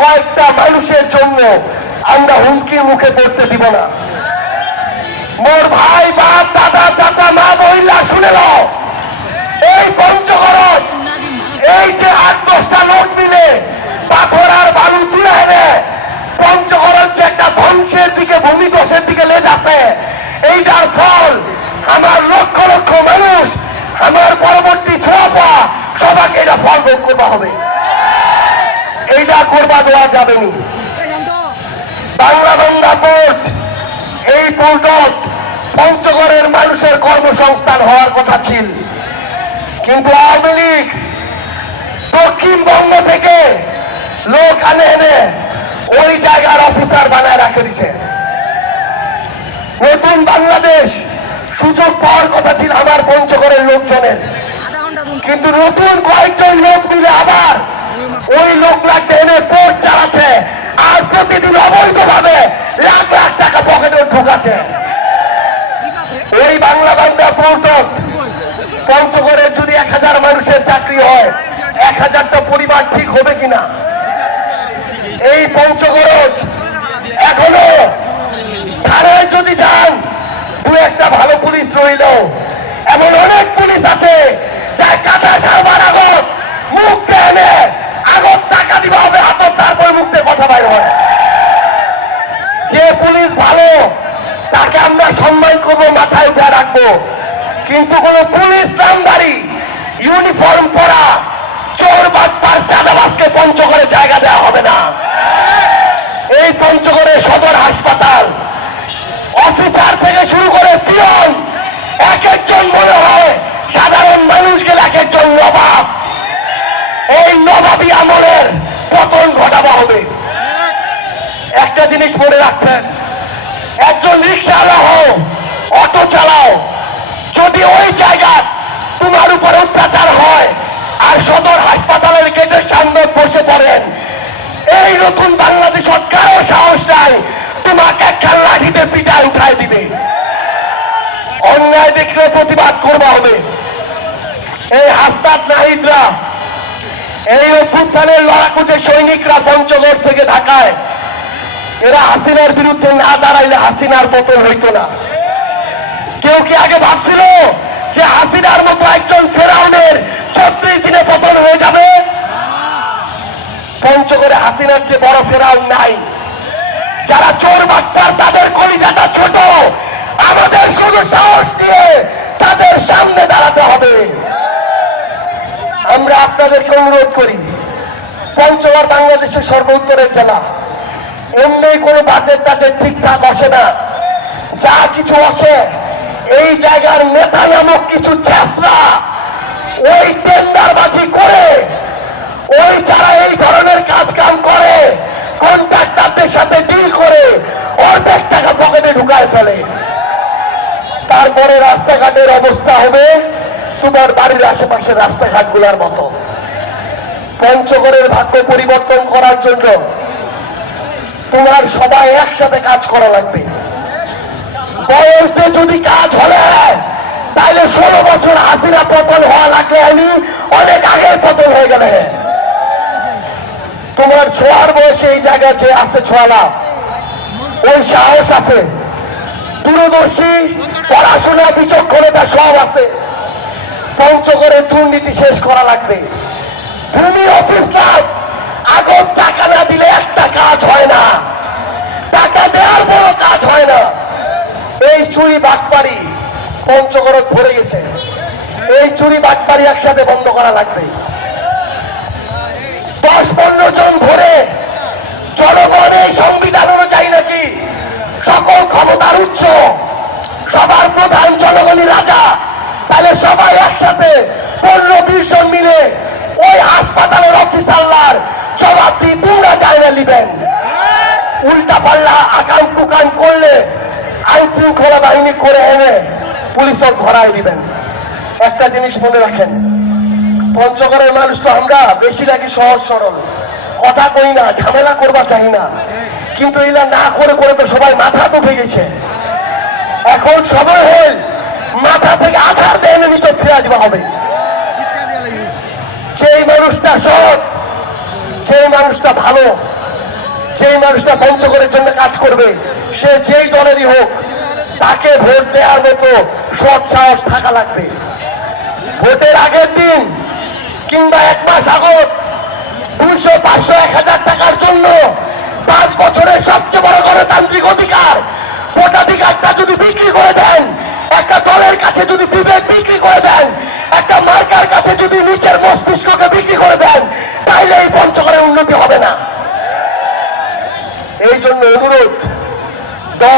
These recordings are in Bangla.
কয়েকটা মানুষের জন্য আমরা হুমকির মুখে পড়তে দিব না। মোর ভাই, বাপ, দাদা, চাচা, মা বইলা শুনে নাও। এই পঞ্চকরণ এই যে আট দশটা লোক মিলে পাথর আর বালু তুলে এনে পঞ্চকরণ যে একটা ধ্বংসের দিকে ভূমিদশের দিকে লেজ আছে, এইটার ফল আমার লক্ষ লক্ষ মানুষ, আমার পরবর্তী ছোঁয়া সবাইকে এটা ফল ভোগ করবা হবে। এইটা করবা, দেওয়া যাবে না। বাংলা পোর্ট এই পোর্টত পঞ্চগড়ের মানুষের কর্মসংস্থান হওয়ার কথা ছিল। কিন্তু আওয়ামী লীগ দক্ষিণবঙ্গ থেকে লোক আনে এনে ওই জায়গার অফিসার বানায় রাখে দিছে। নতুন বাংলাদেশ সুযোগ পাওয়ার কথা ছিল আমার পঞ্চগড়ের লোকজনের। কিন্তু নতুন কয়েকজন লোক মিলে আবার ওই লোক লাগতে এনে পোর্ট চালাচ্ছে আর প্রতিদিন অবৈধভাবে লাখ লাখ টাকা পকেটে ঢুকাচ্ছে এই বাংলা বাংলা পঞ্চগড়ের যদি এক হাজার মানুষের চাকরি হয়, এক হাজারটা পরিবার ঠিক হবে কিনা? এই পঞ্চগড় এখনও থানায় যদি যান, দু একটা ভালো পুলিশ রইল। এমন অনেক পুলিশ আছে যা কাটা সারবার আগত, মুখ এনে আগত টাকা দিবা হবে, হাতত তারপর মুখতে কথা বাইর হয়। যে পুলিশ ভালো, তাকে আমরা সম্মান করব, মাথায় উঠে রাখব। কিন্তু কোন পুলিশ নামদারি, ইউনিফর্ম পরা, চোর, বাটপার, চাঁদাবাজকে পঞ্চগড়ে জায়গা দেওয়া হবে না। এই পঞ্চগড়ে সদর হাসপাতাল অফিসার থেকে শুরু করে পিয়ন, এক একজন মনে হয় সাধারণ মানুষ গেলে এক একজন নবাব। এই নবাবী আমলের পতন ঘটাবা হবে। একটা জিনিস মনে রাখবেন, একজন রিক্সাওয়ালা হও, অটো চালাও যদি ওই জায়গা তোমার উপর অত্যাচার হয় আর সদর হাসপাতালের গেটের সামনে বসে পড়েন, এই নতুন বাংলাদেশত কারও সাহস নাই তোমাকে একখান লাঠিতে পিঠায় উঠাই দিবে। অন্যায় দেখলে প্রতিবাদ করবা হবে। এই হাসপাত নাহিদরা এই অভ্যুত্থানের লড়াকু যে সৈনিকরা পঞ্চগড় থেকে ঢাকায়, এরা হাসিনার বিরুদ্ধে না দাঁড়াইলে হাসিনার পতন হইত না। কেউ কি আগে ভাবছিল যে হাসিনার মতো একজন ফেরাউনের ছত্রিশ দিনে পতন হয়ে যাবে? পঞ্চগড়ে হাসিনার চেয়ে বড় ফেরাউন নাই। যারা চোর বাট্টার তাদের কলিজাটা ছোট। আমাদের শুধু সাহস দিয়ে তাদের সামনে দাঁড়াতে হবে। আমরা আপনাদেরকে অনুরোধ করি, পঞ্চগড় বাংলাদেশের সর্বোত্তরের জেলা। এমনি কোনো বাজেট টাজেট ঠিকঠাক আসে না। যা কিছু আছে এই জায়গার নেতা নামক কিছু চেষ্টা ওই টেন্ডারবাজি করে, ওই যারা এই ধরনের কাজ কাম করে, কন্ট্রাক্টারদের সাথে ডিল করে, অর্ধেক টাকা পকেটে ঢুকায় ফেলে। তারপরে রাস্তাঘাটের অবস্থা হবে তোমার বাড়ির আশেপাশের রাস্তাঘাটগুলোর মতো। পঞ্চগড়ের ভাগ্য পরিবর্তন করার জন্য তোমার সবাই একসাথে কাজ করা লাগবে। বয়সে যদি কাজ হলে, তাহলে ষোলো বছর হাসিনা পতন হওয়া লাগলে আমি অনেক আগে পতন হয়ে গেলে। তোমার ছোঁয়ার বয়সে এই জায়গায় যে আছে ছোঁয়ালা ওই সাহস আছে। দূরদর্শী, পড়াশোনা বিচক্ষণতা সব আছে। পঞ্চগড়ের দুর্নীতি শেষ করা লাগবে। ভূমি অফিস লাভ আগত টাকা না দিলে একটা কাজ হয় না। টাকা দেওয়ার বড় কাজ হয় না। এই চুরি বাটপাড়ি পঞ্চগড় ভরে গেছে। এই চুরি বাটপাড়ি একসাথে বন্ধ করা লাগবে। দশ পনেরো জন ধরে জনগণ এই সংবিধান অনুযায়ী নাকি সকল ক্ষমতার উচ্চ সবার প্রধান জনগণই রাজা, তাহলে সবাই একসাথে পনেরো বিশ জন মিলে ওই হাসপাতালের অফিসারলার জবাব দিয়ে তোমরা জায়গা নিবেন। উল্টা পাল্লা আকাম কুকান করলে আইন শৃঙ্খলা বাহিনী করে এনে পুলিশও ধরাই দিবেন। একটা জিনিস মনে রাখেন, পঞ্চগড়ের মানুষ তো আমরা বেশি নাকি সহজ সরল। কথা কই না, ঝামেলা করবা চাই না। কিন্তু এলা না করে করে তো সবাই মাথা তো গেছে। এখন সময় হল মাথা থেকে আধার দেয় নিচে ফিরে আসবা হবে। সেই মানুষটা সৎ, সেই মানুষটা ভালো। যেই মানুষটা পঞ্চগড়ের জন্য কাজ করবে, সে যেই দলেরই হোক, তাকে ভোট দেওয়ার মতো সৎ সাহস থাকা লাগবে। ভোটের আগের দিন কিংবা এক মাস আগত দুইশো, পাঁচশো, এক হাজার টাকার জন্য পাঁচ বছরের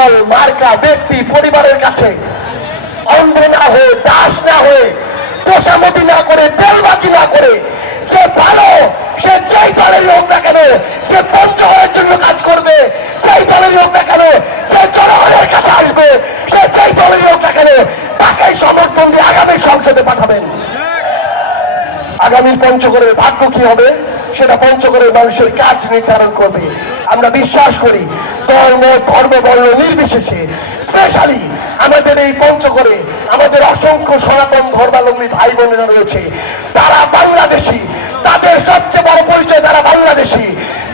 দল মার্কা ব্যক্তি পরিবারের কাছে। অন্ধ না হয়ে, দাস না হয়ে তোষামতি না করে তেলবাজি না করে যে ভালো, সে যেই দলেরই হোক না কেন, যে পঞ্চগড়ের জন্য কাজ করবে, যেই দলেরই হোক না কেন যে জনগণের কাছে আসবে, সে যেই দলেরই হোক না কেন, তাকেই সমর্থন দিয়ে আগামী সংসদে পাঠাবেন। আগামী পঞ্চগড়ের ভাগ্য কি হবে? সেটা পঞ্চগড়ের মানুষের কাজ নির্ধারণ করবে। আমরা বিশ্বাস করি ধর্ম ধর্ম বর্ণ নির্বিশেষে স্পেশালি আমাদের এই পঞ্চগড়ে আমাদের অসংখ্য সনাতন ধর্মাবলম্বী ভাই বোনেরা রয়েছে। তারা বাংলাদেশি, তাদের সবচেয়ে বড় পরিচয় তারা বাংলাদেশি।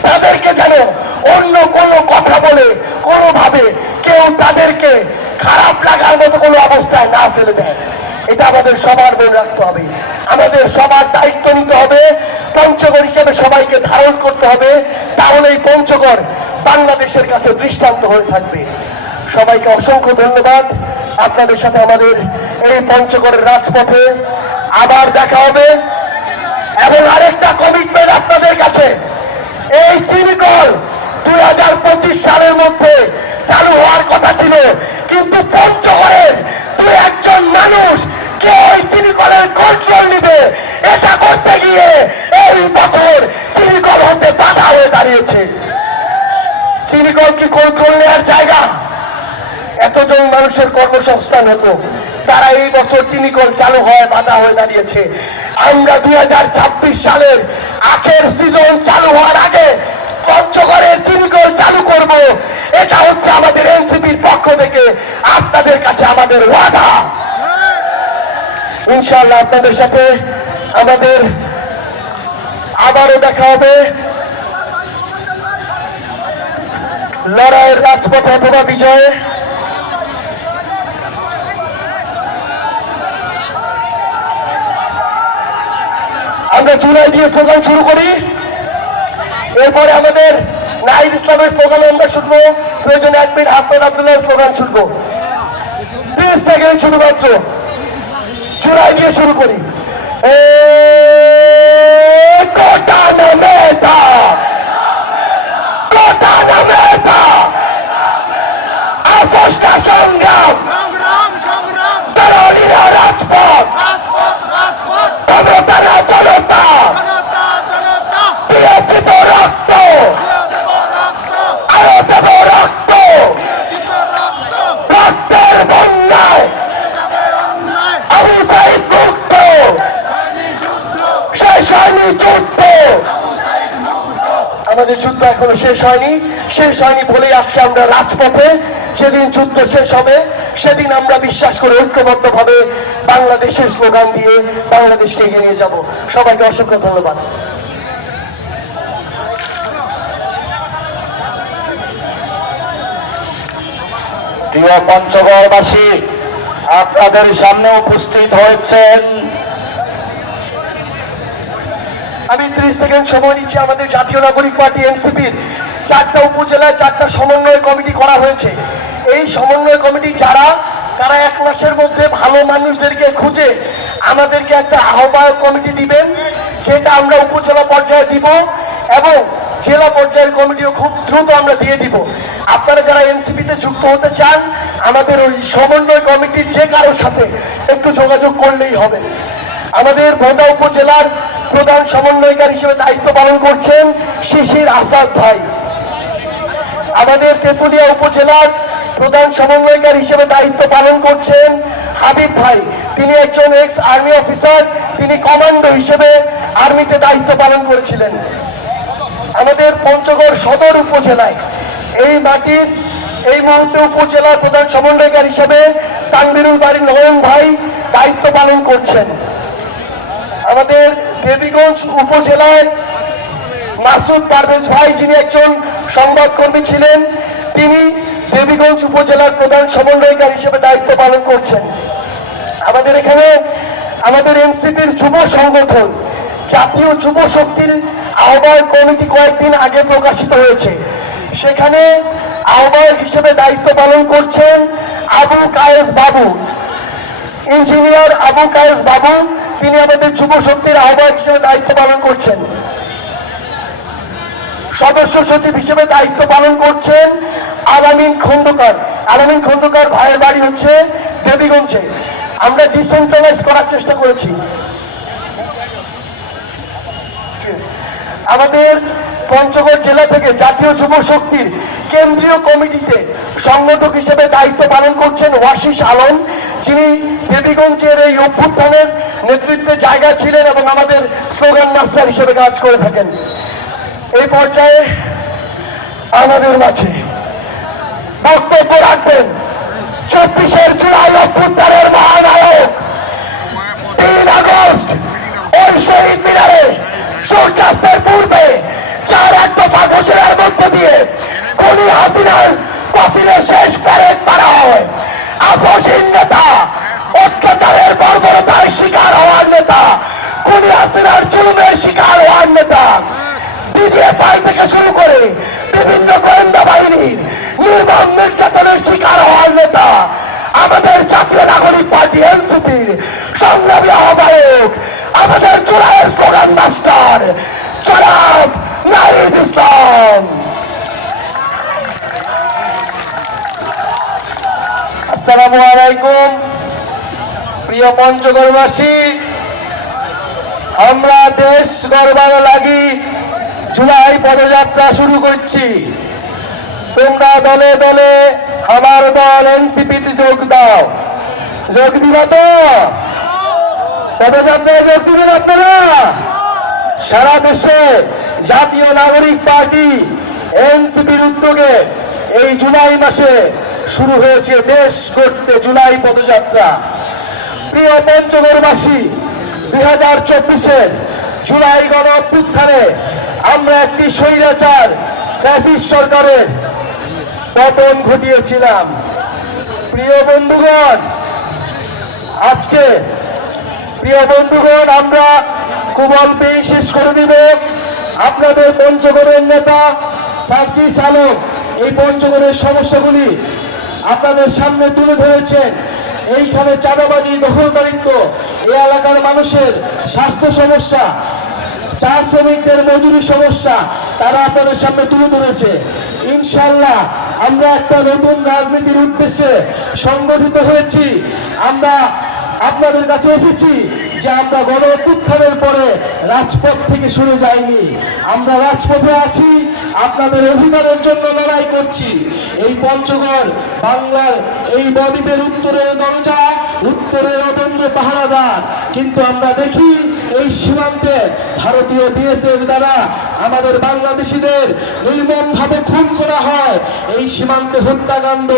তাদেরকে যেন অন্য কোনো কথা বলে কোনোভাবে কেউ তাদেরকে খারাপ লাগার মতো কোনো অবস্থায় না ফেলে দেয়। এটা আমাদের সবার মনে রাখতে হবে। আমাদের সবার দায়িত্ব নিতে হবে। পঞ্চগড় হিসেবে সবাইকে ধারণ করতে হবে। তাহলে এই পঞ্চগড় বাংলাদেশের কাছে দৃষ্টান্ত হয়ে থাকবে। সবাইকে অসংখ্য ধন্যবাদ। আপনাদের সাথে আমাদের এই পঞ্চগড়ের রাজপথে আবার দেখা হবে। এবং আরেকটা কমিটমেন্ট আপনাদের কাছে, এই চিনিকল দুই হাজার পঁচিশ সালের মধ্যে চালু হওয়ার কথা ছিল। কিন্তু পঞ্চগড়ের দু একজন মানুষ কে ওই চিনিকলের কন্ট্রোল নিবে, এটা করতে গিয়ে এই বছর চিনিকল হতে বাধা হয়ে দাঁড়িয়েছে চিনিকল কি কন্ট্রোল নেওয়ার জায়গা। এতজন মানুষের কর্মসংস্থান হতো। তারা এই বছর চিনিকল চালু হয় বাধা হয়ে দাঁড়িয়েছে। আমরা দুই সালের আখের সিজন চালু হওয়ার আগে পঞ্চগড়ের চিনিকল চালু করব। এটা হচ্ছে আমাদের এনসিপির পক্ষ থেকে, আপনাদের কাছে আমাদের ওয়াদা। ইনশাল্লাহ আপনাদের সাথে আমাদের আবারও দেখা হবে। লড়াইয়ের রাজপথে অথবা বিজয়ে। আমরা চুলাই দিয়ে স্লোগান শুরু করি। এরপরে আমাদের নাহিদ ইসলামের স্লোগান আমরা শুনব। প্রয়োজনে এক মিনিট হাসান আবদুল্লাহ স্লোগান শুনব। তিরিশ সেকেন্ড শুরু শুধুমাত্র চুলাই দিয়ে শুরু করি। এ কোটা নামেতা কোটা নামেতা আপোষটা সংগ্রাম। সংগ্রাম তরুণীরা রাজপথ। জনতারা জনতা। রক্ত। আরও দেব রক্ত। রক্তের বন্যায়। মুক্ত। শেষ হয়নি যুদ্ধ। আমাদের যুদ্ধ এখনও শেষ হয়নি। শেষ হয়নি বলেই আজকে আমরা রাজপথে সেদিন যুদ্ধ শেষ হবে, সেদিন আমরা বিশ্বাস করে ঐক্যবদ্ধ ভাবে বাংলাদেশের স্লোগান দিয়ে বাংলাদেশকে এগিয়ে নিয়ে যাব। সবাইকে অসংখ্য ধন্যবাদ। প্রিয় পঞ্চগড়বাসী, আপনাদের সামনে উপস্থিত হয়েছেন। আমি ত্রিশ সেকেন্ড সময় নিচ্ছি আমাদের জাতীয় নাগরিক পার্টি এনসিপির চারটা উপজেলায় চারটা সমন্বয় কমিটি করা হয়েছে। এই সমন্বয় কমিটি যারা, তারা এক মাসের মধ্যে ভালো মানুষদেরকে খুঁজে আমাদেরকে একটা আহ্বায়ক কমিটি দিবেন, সেটা আমরা উপজেলা পর্যায়ে দিব এবং জেলা পর্যায়ের কমিটিও খুব দ্রুত আমরা দিয়ে দিব। আপনারা যারা এনসিপিতে যুক্ত হতে চান, আমাদের ওই সমন্বয় কমিটির যে কারোর সাথে একটু যোগাযোগ করলেই হবে। আমাদের ভোটা উপজেলার প্রধান সমন্বয়কার হিসেবে দায়িত্ব পালন করছেন শিশির আসাদ ভাই। আমাদের তেতুলিয়া উপজেলার প্রধান সমন্বয়কার হিসেবে দায়িত্ব পালন করছেন হাবিব ভাই। তিনি একজন এক্স আর্মি অফিসার তিনি কমান্ডো হিসেবে আর্মিতে দায়িত্ব পালন করেছিলেন। আমাদের পঞ্চগড় সদর উপজেলায় এই মাটির এই মুহূর্তে উপজেলার প্রধান সমন্বয়কার হিসেবে তানবিরুল বাড়ির নয়ন ভাই দায়িত্ব পালন করছেন। আমাদের দেবীগঞ্জ উপজেলায় মাসুদ পারভেজ ভাই, যিনি একজন সংবাদকর্মী ছিলেন, তিনি দেবীগঞ্জ উপজেলার প্রধান সমন্বয়কারী হিসেবে দায়িত্ব পালন করছেন। আমাদের এখানে আমাদের এনসিপির যুব সংগঠন, জাতীয় যুব শক্তির আহ্বায়ক কমিটি কয়েকদিন আগে প্রকাশিত হয়েছে। সেখানে আহ্বায়ক হিসেবে দায়িত্ব পালন করছেন আবু কায়েস বাবু। ইঞ্জিনিয়ার আবু কায়েস বাবু, তিনি আমাদের যুব শক্তির আহ্বায়ক হিসেবে দায়িত্ব পালন করছেন। সদস্য সচিব হিসেবে দায়িত্ব পালন করছেন আলামিন খন্দকার। আলামিন খন্দকার ভাইয়ের বাড়ি হচ্ছে দেবীগঞ্জে। আমরা ডিসেন্ট্রালাইজ করার চেষ্টা করেছি। আমাদের পঞ্চগড় জেলা থেকে জাতীয় যুব শক্তির কেন্দ্রীয় কমিটিতে সংগঠক হিসেবে দায়িত্ব পালন করছেন ওয়াশিস আলম। যিনি দেবীগঞ্জের এই অভ্যুত্থানের নেতৃত্বে জায়গা ছিলেন এবং আমাদের স্লোগান মাস্টার হিসেবে কাজ করে থাকেন। এই পর্যায়ে আমাদের মাঝে বক্তব্য রাখবেন চব্বিশের জুলাই অভ্যুত্থানের মহানায়ক তিন আগস্ট ওই শহীদ মিনারে সূর্যাস্তের পূর্বে চার এক দফা ঘোষণার মধ্য দিয়ে কোনি হাসিনার কফিনের শেষ প্যারেড মারা হয়। আপসীন নেতা, অত্যাচারের বর্বরতার শিকার হওয়ার নেতা কোনি হাসিনার জুলুমের শিকার হওয়ার নেতা ডিজিএফআই থেকে শুরু করে বিভিন্ন গোয়েন্দা বাহিনীর নির্মম নির্যাতনের শিকার হওয়ার নেতা, আমাদের জাতীয় নাগরিক পার্টি, এনসিপির সংগ্রামী আহ্বায়ক, আমাদের জুলাইয়ের স্লোগান মাস্টার, জনাব নাহিদ ইসলাম। আসসালামু আলাইকুম, প্রিয় পঞ্চগড়বাসী। আমরা দেশ গড়বার লাগি জুলাই পদযাত্রা শুরু করছি। তোমরা দলে দলে আমার দল এনসিপিতে যোগ দাও। যোগ দিবা তো? পদযাত্রায় যোগ দিবেন আপনারা? সারা দেশে জাতীয় নাগরিক পার্টি এনসিপির উদ্যোগে এই জুলাই মাসে শুরু হয়েছে দেশ করতে জুলাই পদযাত্রা। প্রিয় পঞ্চগড়বাসী, দুই হাজার চব্বিশের জুলাই গণ অভ্যুত্থানে আমরা একটি স্বৈরাচার ফ্যাসিস্ট সরকারের পতন ঘটিয়েছিলাম। প্রিয় বন্ধুগণ, আজকে প্রিয় বন্ধুগণ, আমরা খুব অল্পেই শেষ করে দিব। আপনাদের পঞ্চগড়ের নেতা সার্জিস আলম এই পঞ্চগড়ের সমস্যাগুলি আপনাদের সামনে তুলে ধরেছেন। এইখানে চাঁদাবাজি, দখলদারিত্ব, এই এলাকার মানুষের স্বাস্থ্য সমস্যা চা শ্রমিকদের মজুরি সমস্যা তারা আপনাদের সামনে তুলে ধরেছে। ইনশাল্লাহ আমরা একটা নতুন রাজনীতির উদ্দেশ্যে সংগঠিত হয়েছি। আমরা আপনাদের কাছে এসেছি যে আমরা গণ অভ্যুত্থানের পরে রাজপথ থেকে সরে যাইনি। আমরা রাজপথে আছি, আপনাদের অধিকারের জন্য লড়াই করছি। এই পঞ্চগড় বাংলার এই বদ্বীপের উত্তরের দরজা, উত্তরের অদন্ত্র পাহারাদার কিন্তু আমরা দেখি এই সীমান্তে ভারতীয় বিএসএফ দ্বারা আমাদের বাংলাদেশিদের নির্মম ভাবে খুন করা হয়। এই সীমান্তে হত্যাকাণ্ড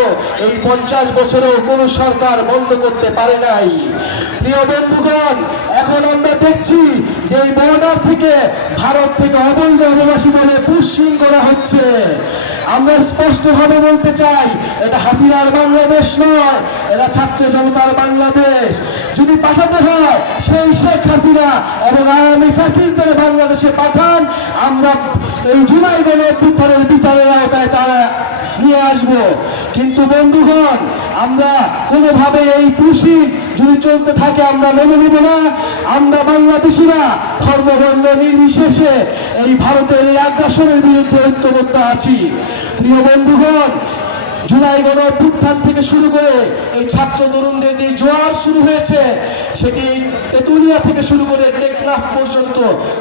এই পঞ্চাশ বছরেও কোন সরকার বন্ধ করতে পারে নাই। প্রিয় বন্ধুগণ, এখন আমরা দেখছি যে এই বর্ডার থেকে ভারত থেকে অবৈধ অভিবাসী বলে পুশিং করা হচ্ছে। আমরা স্পষ্ট ভাবে বলতে চাই, এটা হাসিনার বাংলাদেশ নয়, এটা ছাত্র জনতার বাংলাদেশ। যদি পাঠাতে হয়, সেই শেখ হাসিনা এবং আগামী ফ্যাসিস্টদের বাংলাদেশে পাঠান, আমরা এই জুলাই গণ অভ্যুত্থানের বিচারের আওতায় তারা নিয়ে আসব। কিন্তু বন্ধুগণ, আমরা কোনোভাবে এই পুষি যদি চলতে থাকে, আমরা মেনে নেব না। আমরা বাংলাদেশিরা ধর্মবর্ণ নির্বিশেষে এই ভারতের এই আগ্রাসনের বিরুদ্ধে ঐক্যবদ্ধ আছি। প্রিয় বন্ধুগণ জুলাই গণ অভ্যুত্থান থেকে শুরু করে এই ছাত্র তরুণদের যে জোয়ার শুরু হয়েছে, সেটি তেতুলিয়া থেকে শুরু করে টেকনাফ পর্যন্ত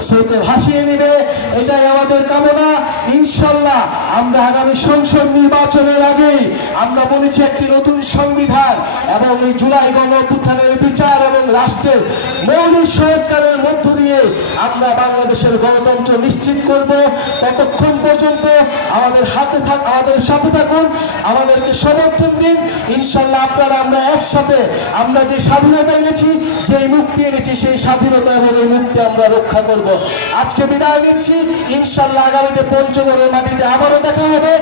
স্রোতে ভাসিয়ে নেবে। এটাই আমাদের কামনা। ইনশাল্লাহ আমরা আগামী সংসদ নির্বাচনের আগেই আমরা বলেছি একটি নতুন সংবিধান এবং এই জুলাই গণ অভ্যুত্থানের বিচার এবং রাষ্ট্রের মৌলিক সংস্কারের মধ্য দিয়ে আমরা বাংলাদেশের গণতন্ত্র নিশ্চিত করব। ততক্ষণ পর্যন্ত আমাদের হাতে থাক, আমাদের সাথে থাকুন, আমাদেরকে সমর্থন দিন। ইনশাল্লাহ আপনারা আমরা একসাথে আমরা যে স্বাধীনতা এনেছি, যেই মুক্তি এনেছি, সেই স্বাধীনতা এবং এই মুক্তি আমরা রক্ষা করব। আজকে বিদায় নিচ্ছি। ইনশাল্লাহ আগামীতে পঞ্চগড়ের মাটিতে আবারও দেখা হবে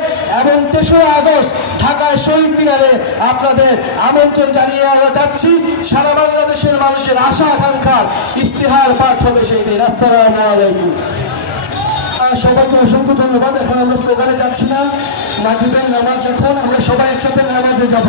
এবং তেসরা আগস্ট ঢাকায় শহীদ মিনারে আপনাদের আমন্ত্রণ জানিয়ে আমরা যাচ্ছি। সারা বাংলাদেশের মানুষের আশা আকাঙ্ক্ষার ইস্তেহার পাঠ হবে সেই দিন। আসসালামাইকুম সবাইকে অসংখ্য ধন্যবাদ। এখন আমরা স্লোগানে যাচ্ছি না। মাগরিবের নামাজ এখন। আমরা সবাই একসাথে নামাজে যাব।